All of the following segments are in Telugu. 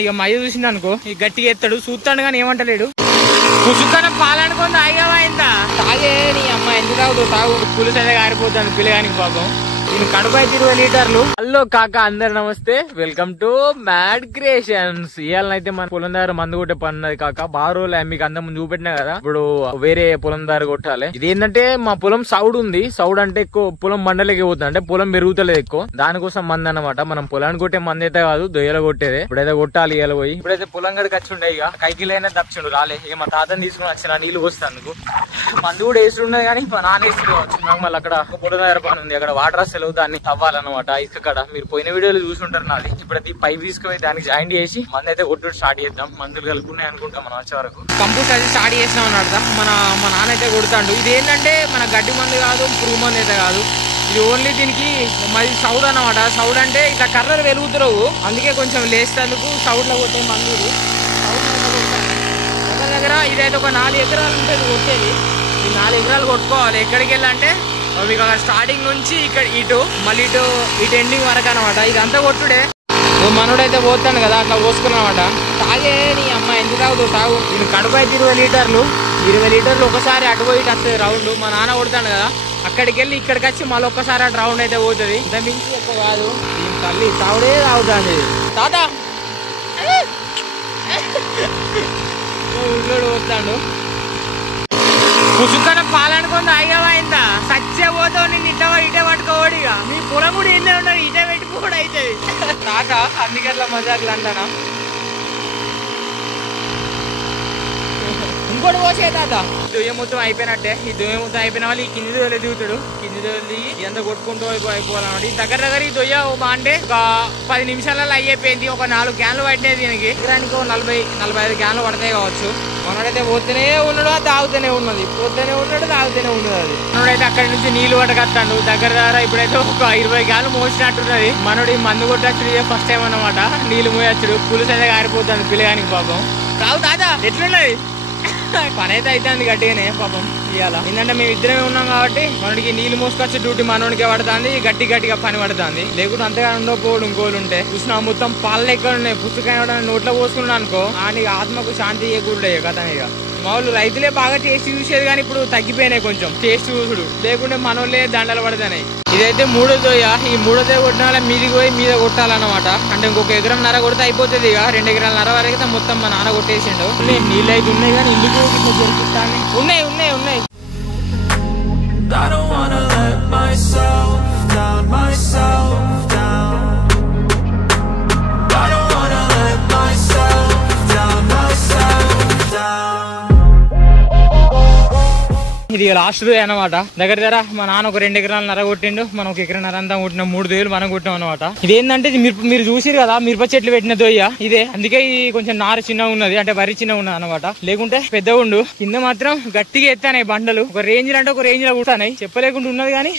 ఇక మయ్య చూసింది అనుకో ఇక గట్టిగా ఎత్తాడు చూస్తాడు కానీ ఏమంటలేడు. పుసుకన పాలనుకుంది ఆగమైందా తాగే నీ అమ్మ ఎందుకు తాగుతావు తాగు పులుసు అయితే కారిపోతుంది పిల్లగానికి పాపం. ఇది కడుపు అయితే 20 లీటర్లు. హలో కాక అందరు నమస్తే, వెల్కమ్ టు మ్యాడ్ క్రియేషన్స్. ఇవాళనైతే మన పొలం దగ్గర మందు కొట్టే పని ఉన్నది కాక. బాగా రోజులు మీకు అందరం ముందు చూపెట్టినా కదా, ఇప్పుడు వేరే పొలం దగ్గర కొట్టాలి. ఇదేంటంటే మా పొలం సౌడ్ ఉంది. సౌడ్ అంటే ఎక్కువ పొలం మండలికి పోతుంది, అంటే పొలం పెరుగుతలేదు ఎక్కువ, దానికోసం మంది అన్నమాట. మనం పొలానికి కొట్టే మంది అయితే కాదు, దొయ్యలు కొట్టేదే. ఇప్పుడైతే కొట్టాలి ఇవాళ పోయి. ఇప్పుడైతే పొలం గడికి వచ్చి ఉండే ఇక కైకిలైనా దప్పిండు రాలే. ఇక మా తాతని తీసుకుని వచ్చిన నీళ్లు పోస్తాను. మందు కూడా వేసి ఉన్నది కానీ మా నాన్న వేసి వచ్చినాక మళ్ళీ అక్కడ పొలం దగ్గర పని ఉంది, అక్కడ వాటర్ అసలు దాన్ని తవ్వాలన్నమాట. ఇసుక కడ మీరు పోయిన వీడియోలు చూసుంటారు నాది. ఇప్పుడైతే పైప్ తీసుకుపోయి దానికి జాయిన్ చేసి మంది అయితే కొట్టుడు స్టార్ట్ చేద్దాం. మందులు కలుపుకున్నాయి అనుకుంటాం మనం వచ్చే వరకు. కంపోస్ట్ అయితే స్టార్ట్ చేసినాం అన్నమాట. మా నాన్న అయితే కొడతాడు. ఇది ఏంటంటే మన గడ్డి మందు కాదు, పురుగు మందు అయితే కాదు. ఇది ఓన్లీ దీనికి మరి సౌడ్ అన్నమాట. సౌడ్ అంటే ఇట్లా కర్రలు వెలుగుతురావు, అందుకే కొంచెం లేస్తేందుకు సౌడ్ లో కొట్టే మందు. దగ్గర ఇదైతే ఒక 4 ఎకరాలు ఉంటుంది కొట్టేది. ఈ 4 ఎకరాలు కొట్టుకోవాలి. ఎక్కడికి వెళ్ళాలంటే మీకు అక్కడ స్టార్టింగ్ నుంచి ఇక్కడ ఇటు మళ్ళీ ఇటు ఎండింగ్ వరకు అనమాట. ఇదంతా కొట్టుడే. మనోడైతే పోతాను కదా అట్లా పోసుకున్నమాట. తాగే నీ అమ్మ ఎందుకు తాగుతావు తాగు. ఇది కడుపు అయితే 20 లీటర్లు. 20 లీటర్లు ఒకసారి అటు పోయి వస్తుంది రౌండ్. మా నాన్న కొడతాను కదా, అక్కడికి వెళ్ళి ఇక్కడికి వచ్చి మళ్ళీ ఒక్కసారి అటు రౌండ్ అయితే పోతుంది. ఇంత మించి ఎక్కువ కాదు. దీని తల్లి తాగుడే తాగుతుంది. తాత ఊళ్ళోడు పోతాడు. పుసుకన పాలనుకుంది ఆగమైందా సచ్చే పోతావు. నేను ఇటే పట్టుకోవడిగా మీ పొలం కూడా ఇన్నే ఉన్నారు, ఇటే పెట్టుకోడు అవుతుంది. తాత అందుకే అట్లా మజాకులు అంటానా. ఇంకోటి పోసే తాత దొయ్య మొత్తం అయిపోయినట్టే. ఈ దొయ్య మొత్తం అయిపోయిన వాళ్ళు ఈ కింది దొయ్యలు దిగుతాడు. కింది దొయ్యలు దిగి ఇదంతా కొట్టుకుంటూ అయిపోవాలన్నమాట. ఈ దగ్గర ఈ దొయ్య అంటే ఒక 10 నిమిషాలలో అయిపోయింది. ఒక 4 క్యాన్లు పట్టినాయి దీనికి. ఎకరానికి 40-45 క్యాన్లు పడతాయి కావచ్చు. మనోడైతే పోతూనే ఉన్నాడు, తాగుతూనే ఉన్నది. పోతూనే ఉన్నాడు, తాగుతూనే ఉన్నది. అది మనోడైతే అక్కడి నుంచి నీళ్లు పట్టకత్తాడు. దగ్గర ఇప్పుడైతే ఒక 20 క్యాన్లు మోసినట్టున్నది. మనోడు మందు కొట్టచ్చుడు ఫస్ట్ టైం అన్నమాట. నీళ్లు మోయచ్చుడు. పులుసు అయితే కారిపోతాడు పిల్లగానికి పాపం. రావు తాత ఎట్లున్నది పని అయితే అవుతుంది గట్టిగానే పాపం ఇవాళ. ఏంటంటే మేము ఇద్దరమే ఉన్నాం కాబట్టి మనకి నీళ్లు మోసుకొచ్చి డ్యూటీ మనోడికే పడుతుంది. గట్టిగా పని పడుతుంది. లేకుంటే అంతగా ఉండో పోడు ఇంకోళ్ళు ఉంటే చూసిన మొత్తం పాలు ఎక్కడ ఉన్నాయి. పుస్తకాన్ని నోట్లో పోసుకున్నాను అనుకో అని ఆత్మకు శాంతి చేయకూడదు కథ. ఇక మా వాళ్ళు రైతులే బాగా టేస్ట్ చూసేది కానీ ఇప్పుడు తగ్గిపోయినాయి కొంచెం టేస్ట్ చూసుడు. లేకుంటే మనోళ్ళే దండలు పడుతున్నాయి. ఇదైతే 3వ దొయ్య. ఈ 3వ దొయ్య కొట్టిన వాళ్ళ మీదికి పోయి మీద కొట్టాలన్నమాట. అంటే ఇంకొక 1.5 ఎకరం కొడితే అయిపోతుంది. ఇక 2 ఎకరాల వరకు మొత్తం మా నాన్న కొట్టేసిండు. నీళ్ళు అయితే ఉన్నాయి కానీ ఇందుకు ఇట్లా జరిపిస్తాను. ఉన్నాయి. ఇది లాస్ట్ డే అనమాట. దగ్గర మా నాన్న ఒక 2 ఎకరాల కొట్టిండు. మనం 1 ఎకరం అంతా కొట్టినాం. 3 దొయ్యలు మనం కొట్టినాం అనమాట. ఇదేంటంటే మీరు చూసిరు కదా, మిరప చెట్లు పెట్టిన దొయ్య ఇదే. అందుకే ఇది కొంచెం నారు చిన్నగా ఉన్నది, అంటే వరి చిన్నగా ఉన్నది అనమాట. లేకుంటే పెద్దగా ఉండు. కింద మాత్రం గట్టిగా ఎత్తానాయి బండలు. ఒక రేంజ్ అంటే ఒక రేంజ్ లో కుట్టానాయి. చెప్పలేకుండా ఉన్నది కానీ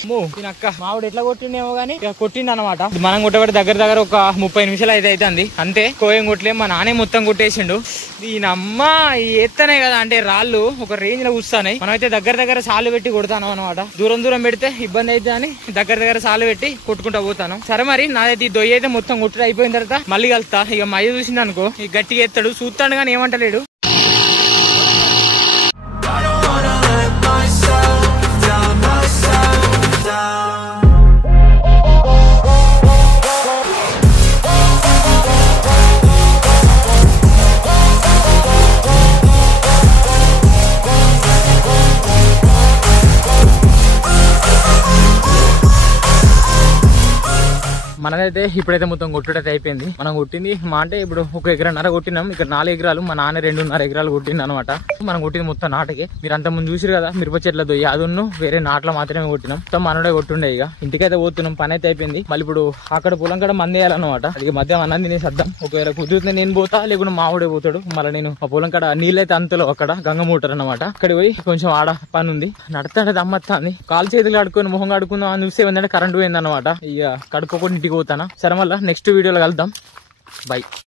అక్క మావిడ ఎట్లా కొట్టిండేమో గానీ కొట్టింది అనమాట. మనం కొట్టబడి దగ్గర ఒక 30 నిమిషాలు అయితే అవుతుంది అంతే. కోయం కొట్టలే. మా నానే మొత్తం కొట్టేసిండు. దీనమ్మ ఎత్తనే కదా, అంటే రాళ్ళు ఒక రేంజ్ లో కూస్తానాయి. మనం అయితే దగ్గర సాలు పెట్టి కొడతాను అనమాట. దూరం పెడితే ఇబ్బంది అయితే అని దగ్గర సాలు పెట్టి కొట్టుకుంటా పోతాను. సరే మరి నాదైతే ఈ దొయ్య అయితే మొత్తం కొట్టుడు అయిపోయిన తర్వాత మళ్ళీ కలుతా. ఇక మయ్య చూసింది అనుకో ఇక గట్టిగా ఎత్తాడు. చూస్తాడు కానీ ఏమంటలేడు. మనదైతే ఇప్పుడైతే మొత్తం కొట్టుడైతే అయిపోయింది. మనం కొట్టింది మా అంటే ఇప్పుడు 1 ఎకరం కొట్టినాం. ఇక్కడ 4 ఎకరాలు, మా నాన్న 2.5 ఎకరాలు కొట్టింది అనమాట. మనం కొట్టింది మొత్తం నాటకే. మీరు అంత ముందు చూసారు కదా మిరప చెట్ల దొయ్య, అదున్ను వేరే నాట్లో మాత్రమే కొట్టినాం. మొత్తం మనోడే కొట్టుండే. ఇక ఇంటికైతే పోతున్నాం. పని అయితే అయిపోయింది. మళ్ళీ ఇప్పుడు అక్కడ పొలం కూడా మంది వేయాలన్నమాట. అది మధ్యాహ్నం అన్నం తినేసేద్దాం. ఒకవేళ కుదిరితే నేను పోతా, లేకుండా మావిడే పోతాడు. మళ్ళీ నేను ఆ పొలం కాడ నీళ్ళైతే అంతలో అక్కడ గంగ మూటర్ అనమాట. అక్కడికి పోయి కొంచెం ఆడ పని ఉంది. నడతాడు దమ్మత్తాంది. కాలు చేతులు కడుక్కొని మొహం కడుక్కుందాం అని చూస్తే ఏంటంటే కరెంట్ పోయింది అనమాట. ఇక కడుక్కోకుండా ఇంటికి పోతానా. సరే మళ్ళీ నెక్స్ట్ వీడియోలో కలుద్దాం. బై.